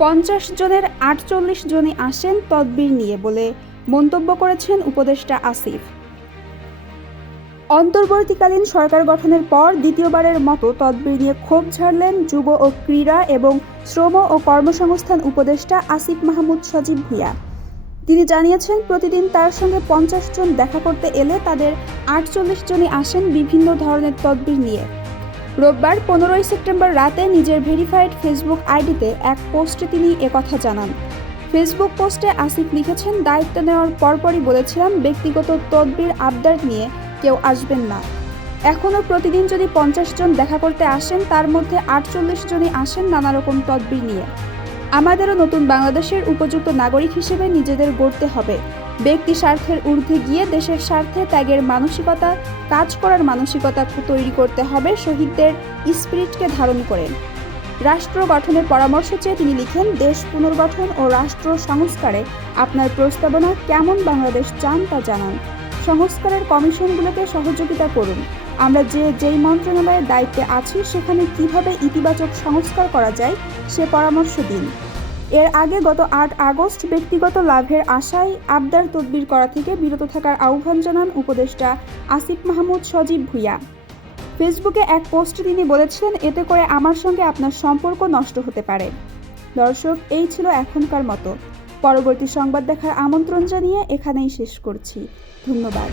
50 জনের 48 জনই আসেন তদবির নিয়ে বলে মন্তব্য করেছেন উপদেষ্টা আসিফ। অন্তর্বর্তীকালীন সরকার গঠনের পর দ্বিতীয়বারের মতো তদবির নিয়ে ক্ষোভ ঝাড়লেন যুব ও ক্রীড়া এবং শ্রম ও কর্মসংস্থান উপদেষ্টা আসিফ মাহমুদ সজীব ভূঁইয়া। তিনি জানিয়েছেন, প্রতিদিন তার সঙ্গে 50 জন দেখা করতে এলে তাদের 48 জনই আসেন বিভিন্ন ধরনের তদবির নিয়ে। রোববার 15 সেপ্টেম্বর রাতে নিজের ভেরিফাইড ফেসবুক আইডিতে এক পোস্টে তিনি একথা জানান। ফেসবুক পোস্টে আসিফ লিখেছেন, দায়িত্ব নেওয়ার পরপরই বলেছিলাম ব্যক্তিগত তদবির আবদার নিয়ে কেউ আসবেন না। এখনও প্রতিদিন যদি 50 জন দেখা করতে আসেন, তার মধ্যে 48 জনই আসেন নানা রকম তদবির নিয়ে। আমাদেরও নতুন বাংলাদেশের উপযুক্ত নাগরিক হিসেবে নিজেদের গড়তে হবে। ব্যক্তি স্বার্থের ঊর্ধ্বে গিয়ে দেশের স্বার্থে ত্যাগের মানসিকতা, কাজ করার মানসিকতা তৈরি করতে হবে শহীদদের স্পিরিটকে ধারণ করে। রাষ্ট্র গঠনের পরামর্শ চেয়ে তিনি লিখেন, দেশ পুনর্গঠন ও রাষ্ট্র সংস্কারে আপনার প্রস্তাবনা কেমন বাংলাদেশ চান তা জানান। সংস্কারের কমিশনগুলোকে সহযোগিতা করুন। আমরা যেই মন্ত্রণালয়ের দায়িত্বে আছি সেখানে কিভাবে ইতিবাচক সংস্কার করা যায় সে পরামর্শ দিন। এর আগে গত 8 আগস্ট ব্যক্তিগত লাভের আশায় আবদার তদবির করা থেকে বিরত থাকার আহ্বান জানান উপদেষ্টা আসিফ মাহমুদ সজীব ভূঁইয়া। ফেসবুকে এক পোস্টে তিনি বলেছিলেন, এতে করে আমার সঙ্গে আপনার সম্পর্ক নষ্ট হতে পারে। দর্শক, এই ছিল এখনকার মতো। পরবর্তী সংবাদ দেখার আমন্ত্রণ জানিয়ে এখানেই শেষ করছি। ধন্যবাদ।